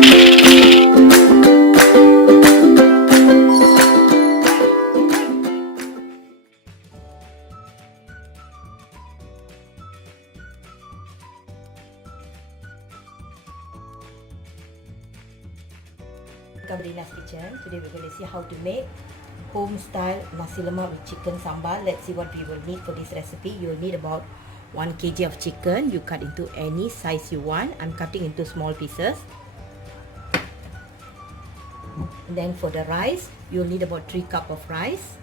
Welcome to Nasi Kitchen. Today we're going to see how to make home style Nasi Lemak with chicken sambal. Let's see what we will need for this recipe. You'll need about 1 kg of chicken. You cut into any size you want. I'm cutting into small pieces. And then for the rice, you'll need about 3 cups of rice.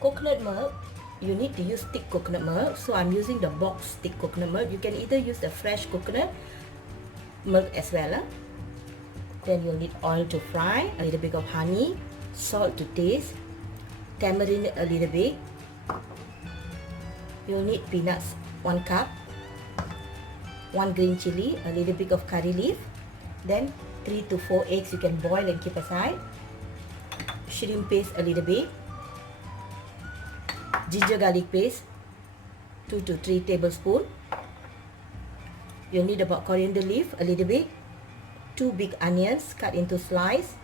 Coconut milk, you need to use thick coconut milk. So I'm using the box thick coconut milk. You can either use the fresh coconut milk as well. Then you'll need oil to fry, a little bit of honey, salt to taste, tamarind a little bit. You'll need peanuts 1 cup, 1 green chilli, a little bit of curry leaf, then 3 to 4 eggs you can boil and keep aside, shrimp paste a little bit, ginger garlic paste 2 to 3 tablespoons. You'll need about coriander leaf a little bit, 2 big onions cut into slice,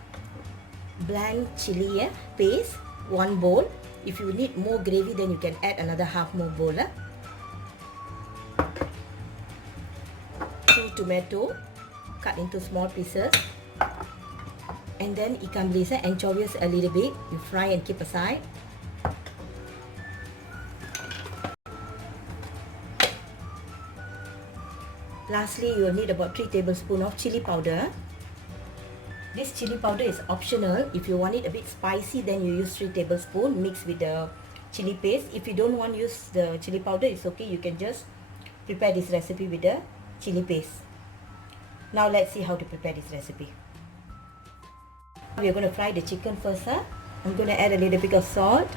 bland chilli paste 1 bowl. If you need more gravy, then you can add another half more bowl. 2 tomato cut into small pieces, and then ikan bilis, anchovies a little bit. You fry and keep aside. Lastly, you will need about 3 tablespoons of chili powder. This chili powder is optional. If you want it a bit spicy, then you use 3 tablespoons mixed with the chili paste. If you don't want to use the chili powder, it's okay. You can just prepare this recipe with the chili paste. Now let's see how to prepare this recipe. We are going to fry the chicken first. I'm going to add a little bit of salt.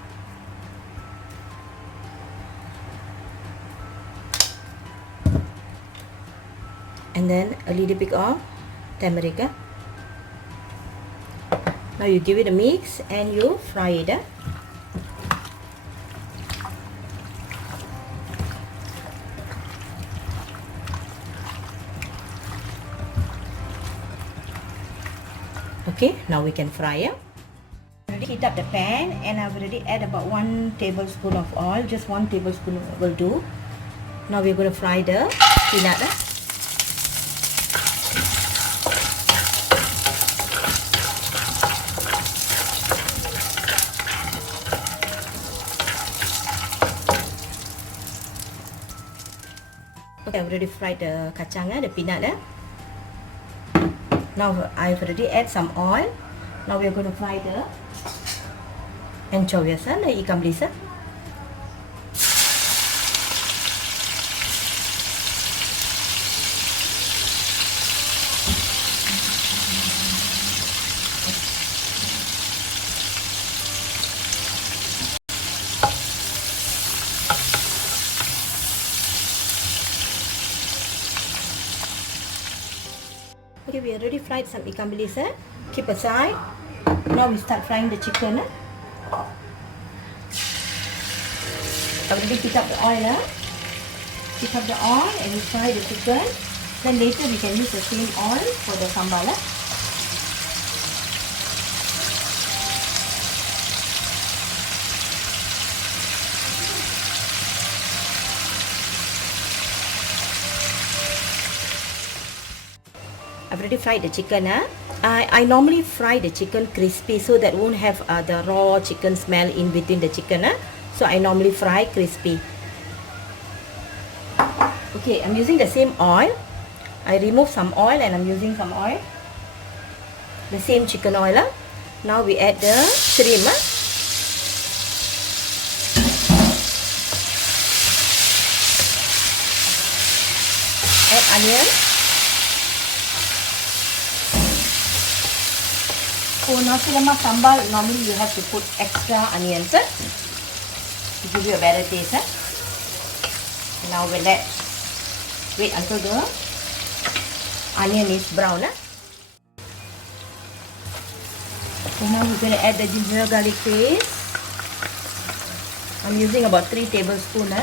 And then a little bit of turmeric. Now you give it a mix and you fry it. Okay, now we can fry it. Already heat up the pan, and I've already add about 1 tablespoon of oil. Just 1 tablespoon will do. Now we're going to fry the peanut. Okay, I've already fried the kacang, the peanut. Now I've already add some oil. Now we're going to fry the anchovies, the ikan bilis. Okay, we already fried some ikan bilis. Keep aside. Now we start frying the chicken. I've already heat up the oil. Heat up the oil and we fry the chicken. Then later we can use the same oil for the sambal. I've already fried the chicken. I normally fry the chicken crispy so that won't have the raw chicken smell in between the chicken. So I normally fry crispy. Okay, I'm using the same oil. I remove some oil and I'm using some oil. The same chicken oil. Now we add the shrimp. Add onion. For Nasi Lemak sambal, normally you have to put extra onions to give you a better taste. Now we'll wait until the onion is brown. So now we're going to add the ginger garlic paste. I'm using about 3 tablespoons.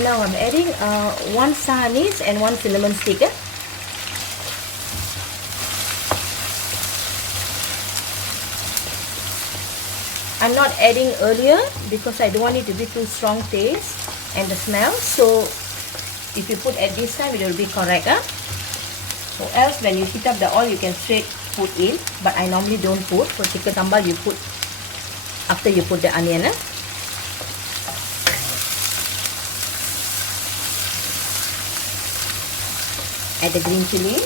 Now I'm adding 1 star anise and 1 cinnamon stick. I'm not adding earlier because I don't want it to be too strong taste and the smell. So if you put at this time, it will be correct. Or else when you heat up the oil, you can straight put in. But I normally don't put. For chicken sambal, you put after you put the onion. Add the green chilli.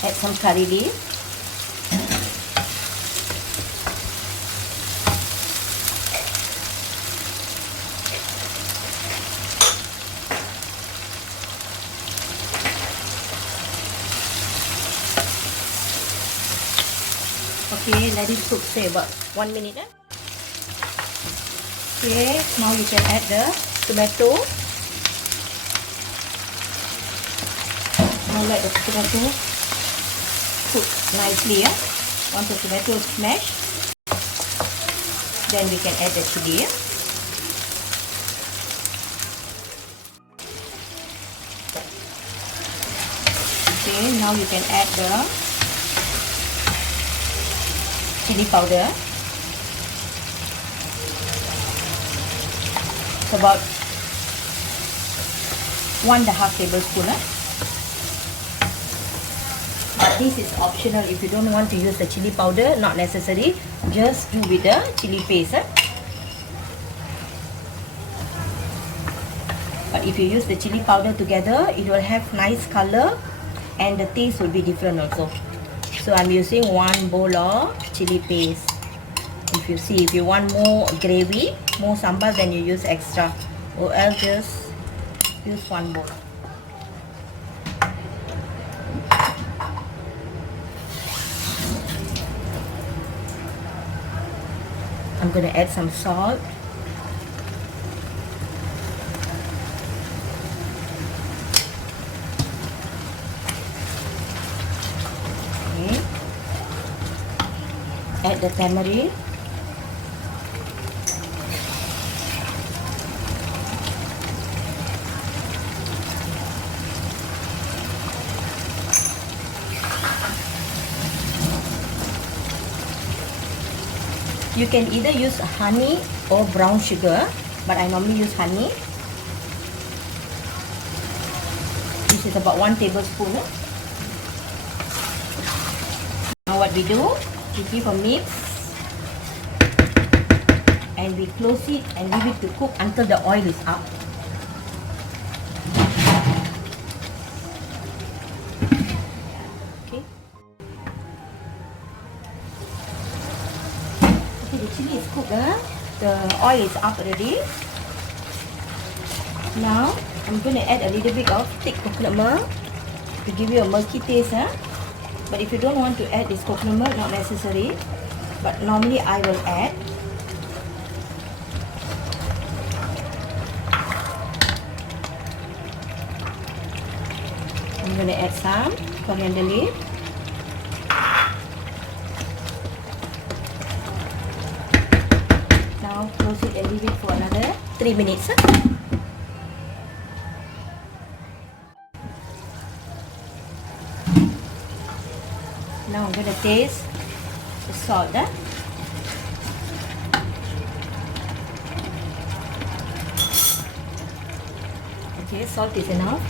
Add some curry leaf. Okay, let it cook say about 1 minute. Okay, now you can add the tomato. Now let the tomato cook nicely. Once the tomato is smashed, then we can add the chili. Okay, now you can add the chili powder. It's about 1.5 tablespoon. But this is optional. If you don't want to use the chili powder, not necessary. Just do with the chili paste. But if you use the chili powder together, it will have nice color and the taste will be different also. So I'm using 1 bowl of chili paste. If you want more gravy, more sambal, then you use extra, or else just use 1 bowl. I'm going to add some salt. Okay. Add the tamarind. You can either use honey or brown sugar, but I normally use honey. This is about 1 tablespoon. Now what we do, we give a mix and we close it and leave it to cook until the oil is up. The chili is cooked, the oil is up already. Now I'm going to add a little bit of thick coconut milk to give you a milky taste. But if you don't want to add this coconut milk, not necessary. But normally I will add. I'm going to add some coriander leaf. Now close it and leave it for another 3 minutes. Now I'm going to taste the salt. Okay, salt is enough.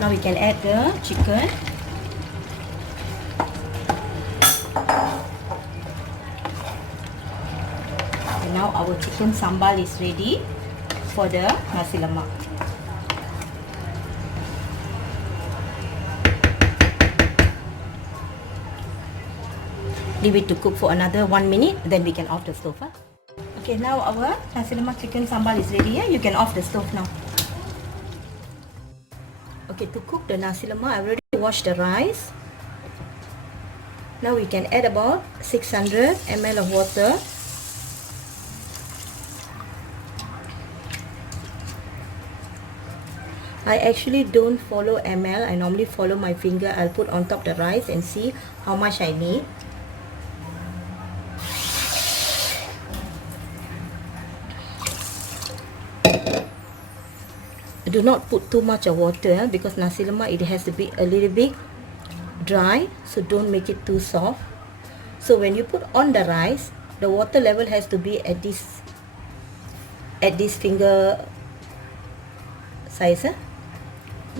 Now we can add the chicken. Now our chicken sambal is ready for the nasi lemak. Leave it to cook for another 1 minute, then we can off the stove. Okay, now our nasi lemak chicken sambal is ready. You can off the stove now. Okay, to cook the nasi lemak, I already washed the rice. Now we can add about 600 ml of water. I actually don't follow ml. I normally follow my finger. I'll put on top the rice and see how much I need. do not put too much of water because nasi lemak it has to be a little bit dry, so don't make it too soft. So when you put on the rice, the water level has to be at this finger size.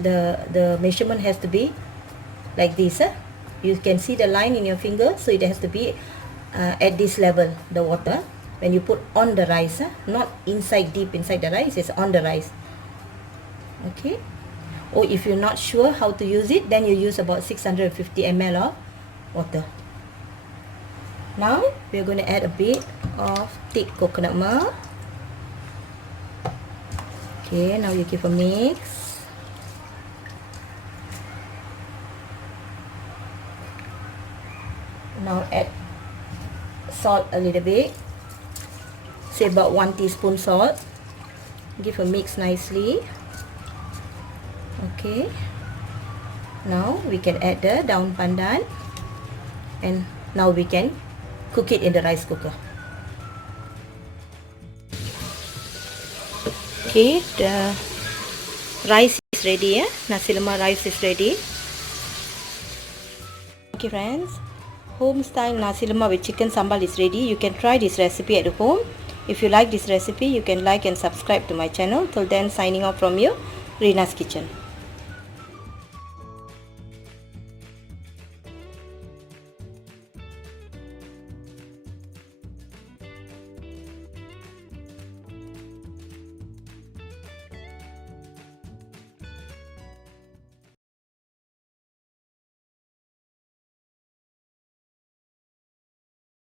The measurement has to be like this. You can see the line in your finger, so it has to be at this level, the water, when you put on the rice, not deep inside the rice, it's on the rice. Okay, or if you're not sure how to use it, then you use about 650 ml of water. Now we're going to add a bit of thick coconut milk. Okay, now you give a mix. Now add salt a little bit, say about 1 teaspoon salt. Give a mix nicely. Okay, now we can add the daun pandan, and now we can cook it in the rice cooker. Okay, the rice is ready. Nasi lemak rice is ready. Okay friends, home style nasi lemak with chicken sambal is ready. You can try this recipe at home. If you like this recipe, you can like and subscribe to my channel. Till then, signing off from you, Rina's Kitchen.